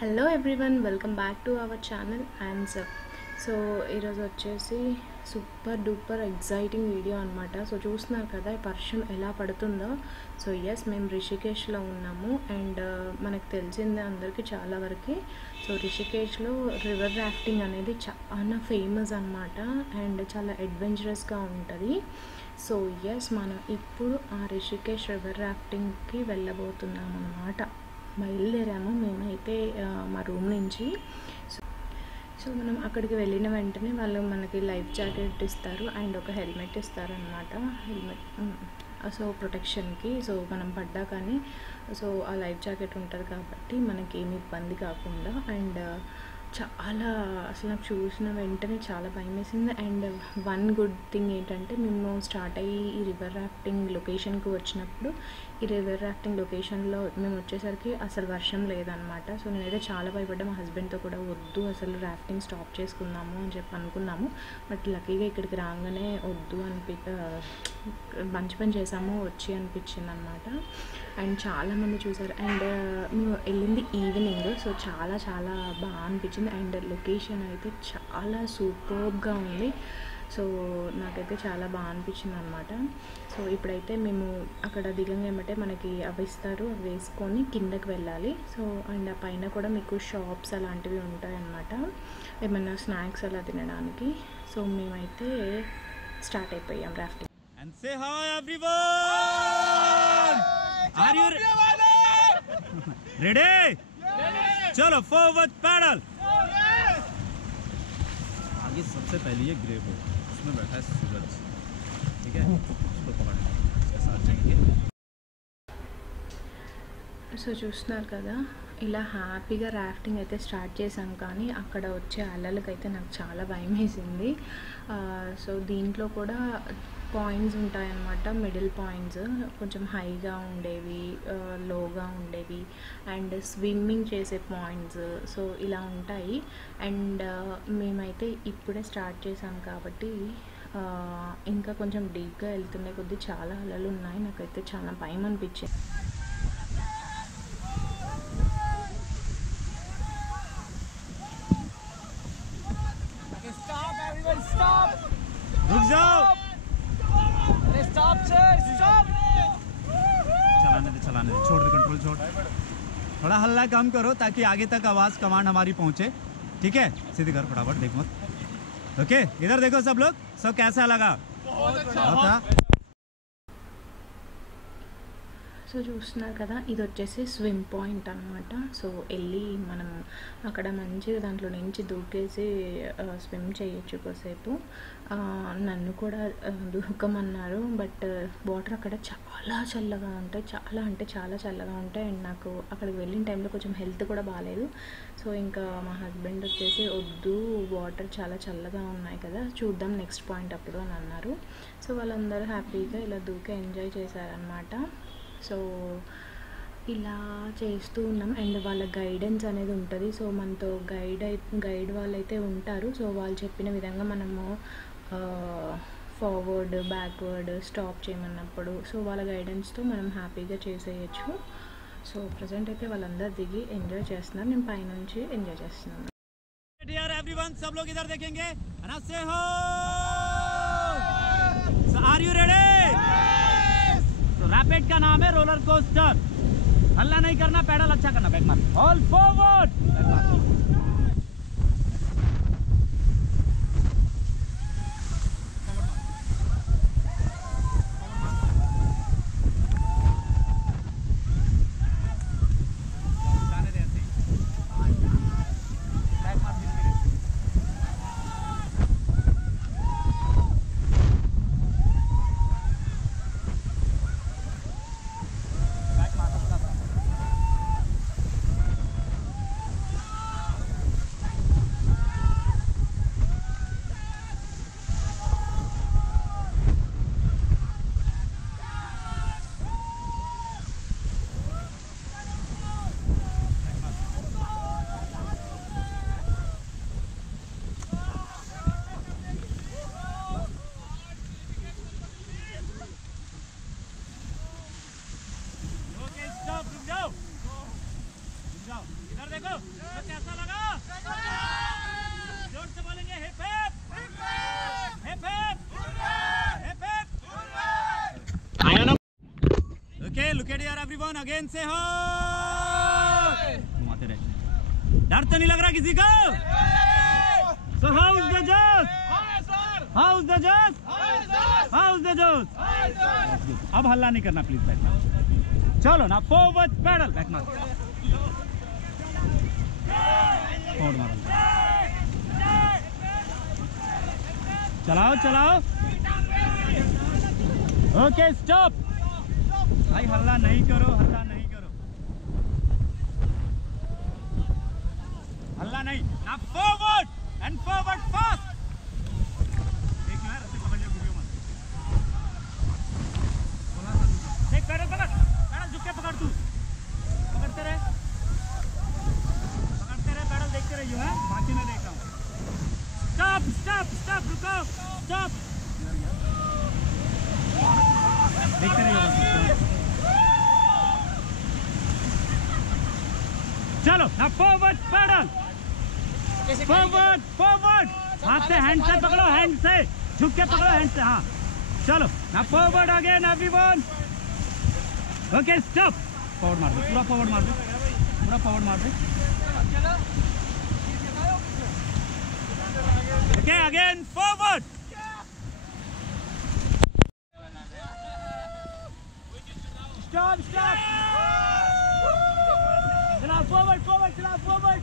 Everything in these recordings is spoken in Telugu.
Hello everyone, welcome back to our channel answer. So ఈరోజు వచ్చేసి సూపర్ డూపర్ ఎగ్జైటింగ్ వీడియో అనమాట. సో చూస్తున్నారు కదా వర్షం ఎలా పడుతుందో. సో ఎస్, మేము రిషికేష్లో ఉన్నాము అండ్ మనకు తెలిసిందే అందరికీ చాలా వరకు. సో రిషికేష్లో రివర్ రాఫ్టింగ్ అనేది చాలా ఫేమస్ అనమాట అండ్ చాలా అడ్వెంచరస్గా ఉంటుంది. సో ఎస్, మనం ఇప్పుడు ఆ రిషికేష్ రివర్ రాఫ్టింగ్కి వెళ్ళబోతున్నాం అన్నమాట. బయలుదేరాము మేమైతే మా రూమ్ నుంచి. సో మనం అక్కడికి వెళ్ళిన వెంటనే వాళ్ళు మనకి లైఫ్ జాకెట్ ఇస్తారు అండ్ ఒక హెల్మెట్ ఇస్తారనమాట. సో ప్రొటెక్షన్కి. సో మనం పడ్డా కానీ సో ఆ లైఫ్ జాకెట్ ఉంటుంది కాబట్టి మనకి ఏమి ఇబ్బంది కాకుండా. అండ్ చాలా అసలు నాకు చూసిన వెంటనే చాలా భయం వేసింది. అండ్ వన్ గుడ్ థింగ్ ఏంటంటే మేము స్టార్ట్ అయ్యి ఈ రివర్ రాఫ్టింగ్ లొకేషన్కి వచ్చినప్పుడు ఈ రివర్ రాఫ్టింగ్ లొకేషన్లో మేము వచ్చేసరికి అసలు వర్షం లేదనమాట. సో నేనైతే చాలా భయపడ్డా. మా హస్బెండ్తో కూడా వద్దు అసలు రాఫ్టింగ్ స్టాప్ చేసుకుందాము అని చెప్పి అనుకున్నాము. బట్ లక్కీగా ఇక్కడికి రాగానే వద్దు మంచి పని చేసాము వచ్చి అనిపించింది అనమాట. అండ్ చాలామంది చూసారు. అండ్ మేము వెళ్ళింది ఈవినింగ్. సో చాలా చాలా బాగా అనిపించింది. అండ్ లొకేషన్ అయితే చాలా సూపర్బ్గా ఉంది. సో నాకైతే చాలా బాగా అనిపించింది అనమాట. సో ఇప్పుడైతే మేము అక్కడ దిగంగా ఏమంటే మనకి అవి ఇస్తారు, అవి వేసుకొని కిందకి వెళ్ళాలి. సో అండ్ ఆ పైన కూడా మీకు షాప్స్ అలాంటివి ఉంటాయన్నమాట, ఏమైనా స్నాక్స్ అలా తినడానికి. సో మేమైతే స్టార్ట్ అయిపోయాం rafting. And say hi everyone! Are you ready? चलो forward paddle. आगे सबसे पहले ये ग्रे बोट, उसमें बैठा है सूरज, ठीक है? उसको पकड़ना, उसके साथ जाएंगे. సో చూస్తున్నారు కదా, ఇలా హ్యాపీగా రాఫ్టింగ్ అయితే స్టార్ట్ చేశాం. కానీ అక్కడ వచ్చే అలలకైతే నాకు చాలా భయం వేసింది. సో దీంట్లో కూడా పాయింట్స్ ఉంటాయన్నమాట, మిడిల్ పాయింట్స్ కొంచెం హైగా ఉండేవి, లోగా ఉండేవి అండ్ స్విమ్మింగ్ చేసే పాయింట్స్. సో ఇలా ఉంటాయి. అండ్ మేమైతే ఇప్పుడే స్టార్ట్ చేసాం కాబట్టి ఇంకా కొంచెం డీప్గా వెళ్తుండే కొద్దీ చాలా అలలు ఉన్నాయి. నాకైతే చాలా భయం అనిపించింది. Stop! रुक जाओ! अरे stop sir, stop! चलाने दे, छोड़ दे, कंट्रोल छोड़. थोड़ा हल्ला कम करो ताकि आगे तक आवाज़ कमांड हमारी पहुंचे, ठीक है? सीधे कर फटाफट, देख मत. ओके, इधर देखो सब लोग. सब कैसा लगा? बहुत अच्छा. సో చూస్తున్నారు కదా, ఇది వచ్చేసి స్విమ్ పాయింట్ అనమాట. సో వెళ్ళి మనం అక్కడ మంచిగా దాంట్లో నుంచి దూకేసి స్విమ్ చేయొచ్చు కొద్దిసేపు. నన్ను కూడా దూకమన్నారు. బట్ వాటర్ అక్కడ చాలా చల్లగా ఉంటాయి, చాలా అంటే చాలా చల్లగా ఉంటాయి. అండ్ నాకు అక్కడికి వెళ్ళిన టైంలో కొంచెం హెల్త్ కూడా బాగాలేదు. సో ఇంకా మా హస్బెండ్ వచ్చేసి వద్దు, వాటర్ చాలా చల్లగా ఉన్నాయి కదా, చూద్దాం నెక్స్ట్ పాయింట్ అప్పుడు అని అన్నారు. సో వాళ్ళందరూ హ్యాపీగా ఇలా దూకి ఎంజాయ్ చేశారనమాట. సో ఇలా చేస్తూ ఉన్నాం. అండ్ వాళ్ళ గైడెన్స్ అనేది ఉంటుంది. సో మనతో గైడ్ వాళ్ళైతే ఉంటారు. సో వాళ్ళు చెప్పిన విధంగా మనము ఫార్వర్డ్, బ్యాక్వర్డ్, స్టాప్ చేయమన్నప్పుడు సో వాళ్ళ గైడెన్స్తో మనం హ్యాపీగా చేసేయచ్చు. సో ప్రజెంట్ అయితే వాళ్ళందరూ దిగి ఎంజాయ్ చేస్తున్నారు, నేను పైనుంచి ఎంజాయ్ చేస్తున్నాను. Everyone, सब लोग इधर देखेंगे. say ho. So are you ready? Rapid का नाम है रोलर कोस्टर. हल्ला नहीं करना, पैडल अच्छा करना, बैक मार, ऑल फॉरवर्ड, बैक मार. कैसा लगा? जोर से बोलेंगे hip hip hip hip hip hip. Okay, look at here everyone, again say ho। घुमाते रहे। डर तो नहीं लग रहा किसी को? So how's the josh? How's the josh? How's the josh? अब हल्ला नहीं करना प्लीज, बैठना। चलो ना, फॉरवर्ड पैडल, बैठना। फॉरवर्ड मारो। चलाओ चलाओ। Okay stop. भाई हल्ला नहीं करो, हल्ला नहीं करो, हल्ला नहीं ना। Forward and forward fast. देख यार, ऐसे पकड़ लियो वीडियो में। देख पैडल पकड़, पैडल झुक के पकड़, तू पकड़ते रहे पैडल, देखते रहियो है, बाकी मैं देख रहा हूँ। स्टॉप स्टॉप स्टॉप, रुको स्टॉप, देखते रहियो। चलो ना, फॉरवर्ड पैडल, फॉरवर्ड फॉरवर्ड, हाथ से, हैंड से पकड़ो, हैंड से झुक के पकड़ो, हैंड से, हाँ। चलो ना, forward again everyone. Okay stop. Forward मार दो, पूरा फॉरवर्ड मार दो, पूरा फॉरवर्ड मार दो। Okay again forward. Stop stop, चला फॉरवर्ड फॉरवर्ड, चला forward.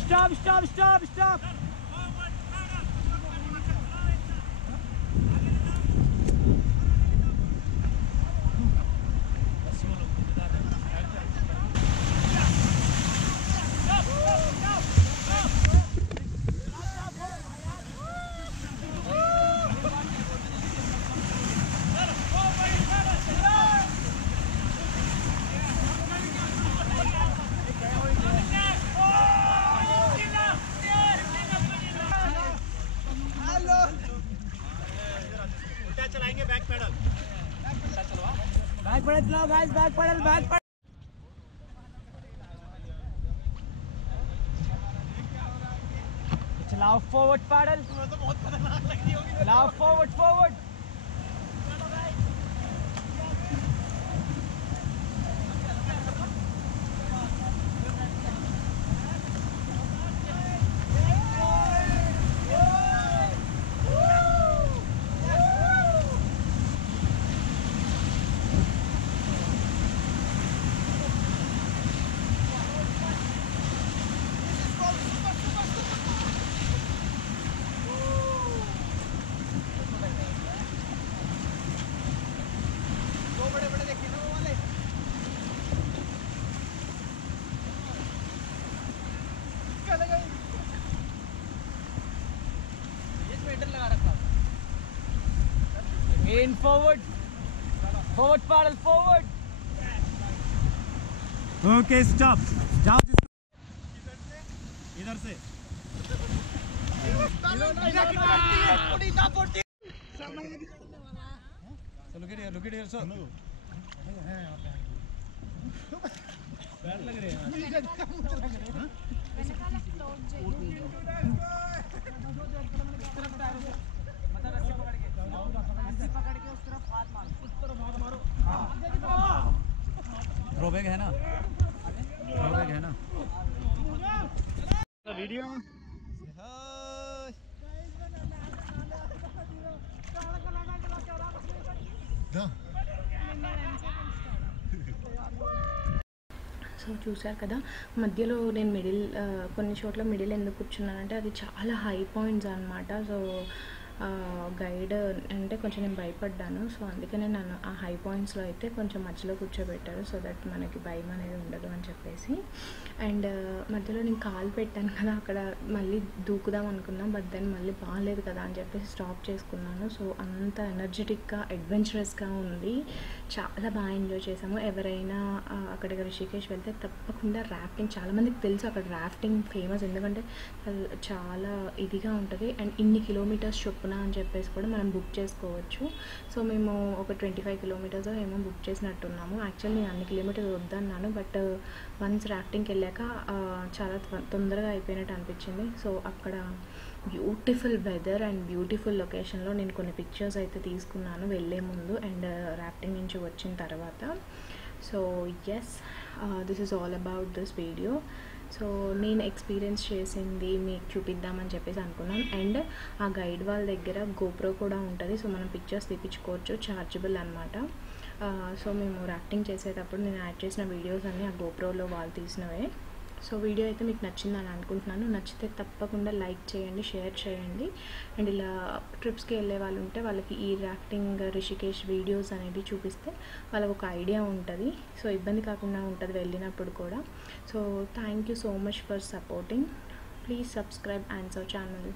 Stop stop stop stop. चलाएंगे बैक पैडल, बैक पैडल चलाओ guys, back paddle, back paddle. चलाओ फॉरवर्ड पैडल, चलाओ forward forward. In forward, forward paddle, forward. Okay, stop. जाओ इधर से। So look at here, sir. Bad लग रहे हैं। थ्रोबैक है ना, थ्रोबैक है ना। वीडियो సో చూసారు కదా, మధ్యలో నేను కొన్ని చోట్ల మిడిల్ ఎందుకు కూర్చున్నానంటే అది చాలా హై పాయింట్స్ అనమాట. సో గైడ్ అంటే కొంచెం నేను భయపడ్డాను. సో అందుకనే నన్ను ఆ హై పాయింట్స్లో అయితే కొంచెం మధ్యలో కూర్చోబెట్టారు, సో దట్ మనకి భయం అనేది ఉండదు అని చెప్పేసి. అండ్ మధ్యలో నేను కాలు పెట్టాను కదా, అక్కడ మళ్ళీ దూకుదాం అనుకున్నాను, బట్ దెన్ మళ్ళీ బాగాలేదు కదా అని చెప్పేసి స్టాప్ చేసుకున్నాను. సో అంత ఎనర్జెటిక్గా అడ్వెంచరస్గా ఉంది. చాలా బాగా ఎంజాయ్ చేసాము. ఎవరైనా అక్కడికి రిషికేష్ వెళ్తే తప్పకుండా రాఫ్టింగ్, చాలామందికి తెలుసు అక్కడ రాఫ్టింగ్ ఫేమస్, ఎందుకంటే చాలా ఇదిగా ఉంటుంది అండ్ ఇన్ని కిలోమీటర్స్ చొప్పున అని చెప్పేసి కూడా మనం బుక్ చేసుకోవచ్చు. సో మేము ఒక 25 కిలోమీటర్స్ ఏమో బుక్ చేసినట్టున్నాము. యాక్చువల్లీ నేను అన్ని కిలోమీటర్స్ వద్దన్నాను, బట్ వన్స్ రాఫ్టింగ్కి వెళ్ళాక చాలా తొందరగా అయిపోయినట్టు అనిపించింది. సో అక్కడ బ్యూటిఫుల్ వెదర్ అండ్ బ్యూటిఫుల్ లొకేషన్లో నేను కొన్ని పిక్చర్స్ అయితే తీసుకున్నాను వెళ్ళే ముందు అండ్ రాఫ్టింగ్ నుంచి వచ్చిన తర్వాత. So yes, this is all about this video. So నేను ఎక్స్పీరియన్స్ చేసింది మీకు చూపిద్దామని చెప్పేసి అనుకున్నాను. అండ్ ఆ గైడ్ వాళ్ళ దగ్గర గోప్రో కూడా ఉంటుంది, సో మనం పిక్చర్స్ తీపించుకోవచ్చు, చార్జబుల్ అనమాట. సో మేము రాఫ్టింగ్ చేసేటప్పుడు నేను యాడ్ చేసిన వీడియోస్ అన్నీ ఆ గోప్రోలో వాళ్ళు తీసినవే. సో వీడియో అయితే మీకు నచ్చిందని అనుకుంటున్నాను. నచ్చితే తప్పకుండా లైక్ చేయండి, షేర్ చేయండి. అండ్ ఇలా ట్రిప్స్కి వెళ్ళే వాళ్ళు ఉంటే వాళ్ళకి ఈ రాఫ్టింగ్ రిషికేష్ వీడియోస్ అనేది చూపిస్తే వాళ్ళకి ఒక ఐడియా ఉంటుంది, సో ఇబ్బంది కాకుండా ఉంటుంది వెళ్ళినప్పుడు కూడా. So thank you so much for supporting. Please subscribe answer channel.